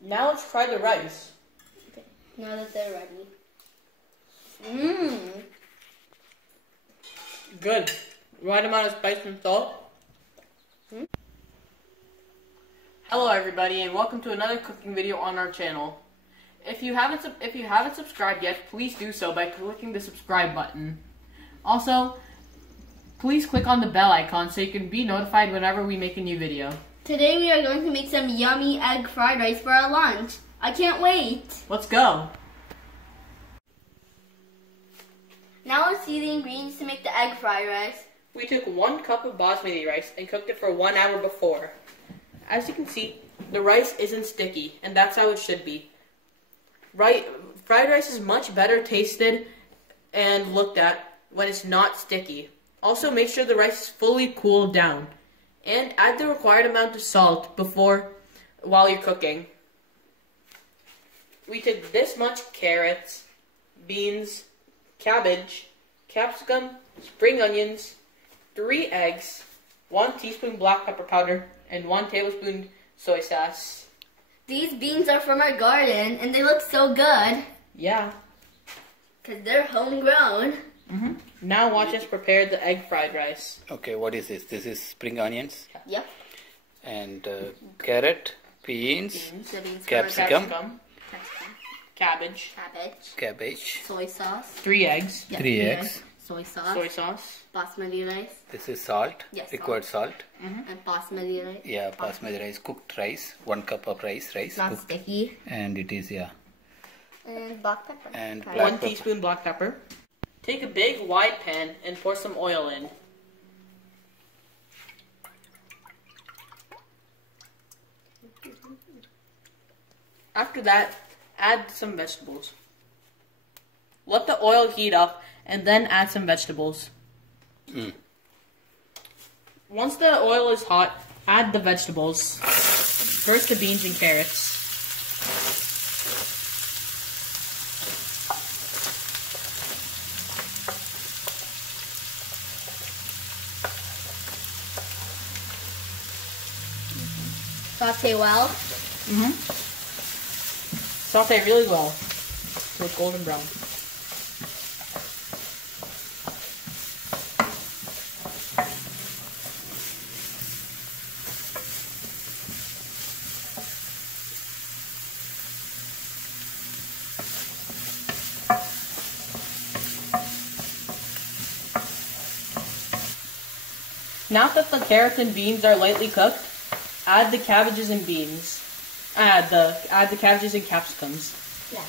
Now let's try the rice. Okay, now that they're ready. Mmm. Good. Right amount of spice and salt. Hello everybody and welcome to another cooking video on our channel. If you haven't subscribed yet, please do so by clicking the subscribe button. Also, please click on the bell icon so you can be notified whenever we make a new video. Today we are going to make some yummy egg fried rice for our lunch. I can't wait. Let's go. Now let's see the ingredients to make the egg fried rice. We took 1 cup of basmati rice and cooked it for 1 hour before. As you can see, the rice isn't sticky, and that's how it should be. Fried rice is much better tasted and looked at when it's not sticky. Also, make sure the rice is fully cooled down. And add the required amount of salt while you're cooking. We took this much carrots, beans, cabbage, capsicum, spring onions, 3 eggs, 1 teaspoon black pepper powder, and 1 tablespoon soy sauce. These beans are from our garden and they look so good. Yeah. Because they're homegrown. Now watch us prepare the egg fried rice. Okay, what is this? This is spring onions. Yep. And carrot, beans, Capsicum. capsicum, cabbage, soy sauce, 3 eggs, yep, 3 eggs, soy sauce, basmati rice. This is salt, Yes, required salt. And basmati rice. Yeah, basmati rice, cooked rice, 1 cup of rice Not cooked. sticky. And it is, yeah. And black pepper. And black 1 pepper. teaspoon black pepper. Take a big wide pan and pour some oil in. After that, add some vegetables. Let the oil heat up and then add some vegetables. Once the oil is hot, add the vegetables. First the beans and carrots. Saute well. Saute really well till it's golden brown. Now that the carrots and beans are lightly cooked, add the cabbages and beans. Add the cabbages and capsicums. Yeah.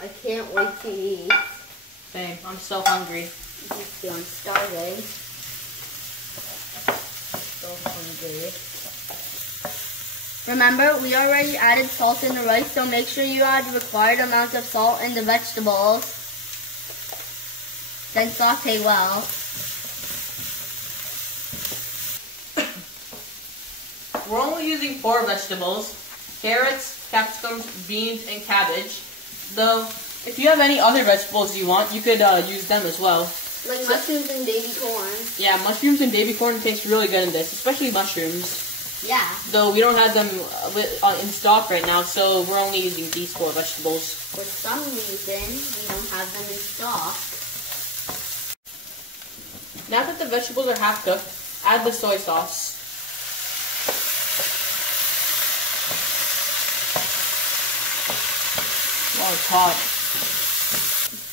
I can't wait to eat. Same. I'm so hungry. I'm starving. So hungry. Remember, we already added salt in the rice, so make sure you add the required amount of salt in the vegetables. Then saute well. We're only using 4 vegetables: carrots, capsicums, beans, and cabbage. Though, if you have any other vegetables you want, you could use them as well. Like mushrooms and baby corn. Yeah, mushrooms and baby corn taste really good in this, especially mushrooms. Yeah. Though we don't have them in stock right now, so we're only using these 4 vegetables. For some reason, we don't have them in stock. Now that the vegetables are half cooked, add the soy sauce. Oh, it's hot.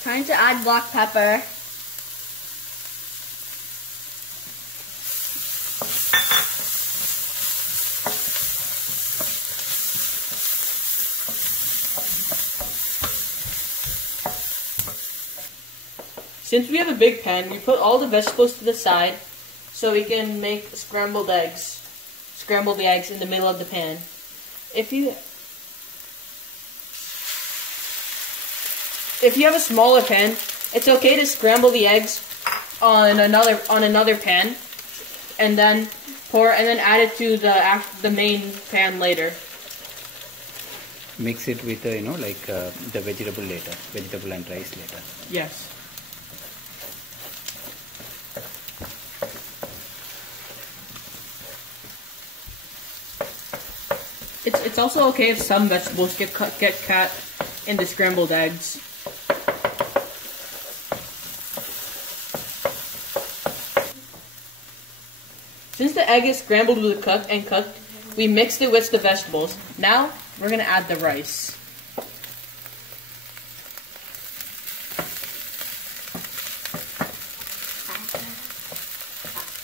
Time to add black pepper. Since we have a big pan, we put all the vegetables to the side so we can make scrambled eggs. Scramble the eggs in the middle of the pan. If you have a smaller pan, it's okay to scramble the eggs on another pan, and then add it to the main pan later. Mix it with the vegetable and rice later. Yes. It's also okay if some vegetables get cut into scrambled eggs. Since the egg is scrambled with cooked, we mixed it with the vegetables. Now we're gonna add the rice.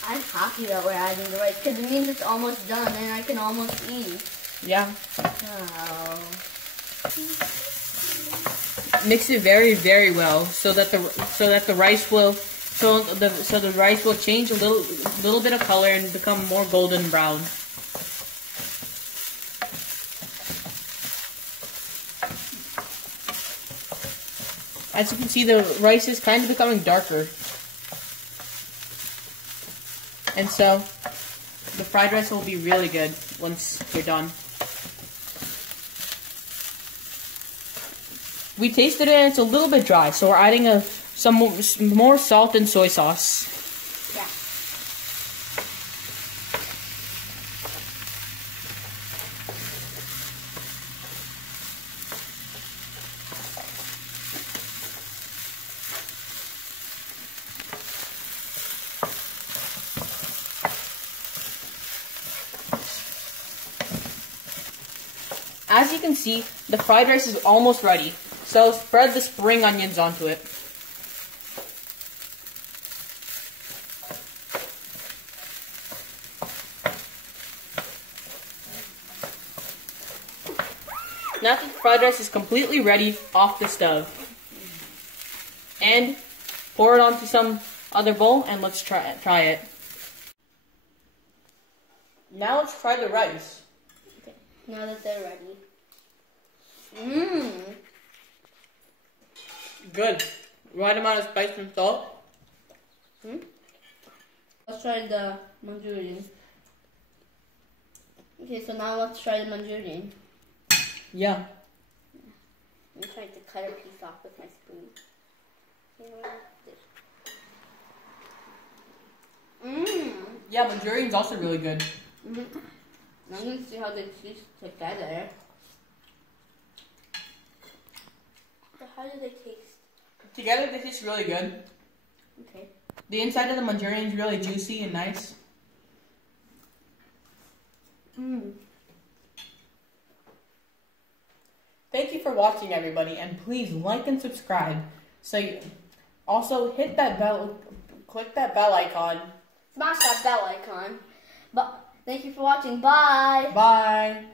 I'm happy that we're adding the rice because it means it's almost done and I can almost eat. Yeah. Wow. Mix it very, very well so that the rice will change a little bit of color and become more golden brown. As you can see, the rice is kind of becoming darker. And so, the fried rice will be really good once you're done. We tasted it and it's a little bit dry, so we're adding some more salt and soy sauce. Yeah. As you can see, the fried rice is almost ready, so spread the spring onions onto it. Now that the fried rice is completely ready, off the stove. And pour it onto some other bowl and let's try it. Now let's try the rice. Okay. Now that they're ready. Mmm. Good. Right amount of spice and salt. Let's try the Manchurian. Okay, so now let's try the Manchurian. Yeah. I'm trying to cut a piece off with my spoon. Mmm. Yeah, Manchurian's also really good. I'm going to see how they taste together. How do they taste? Together they taste really good. Okay. The inside of the Manchurian is really juicy and nice. Mmm. Thank you for watching, everybody, and please like and subscribe. Also hit that bell, click that bell icon. Smash that bell icon. But thank you for watching. Bye. Bye.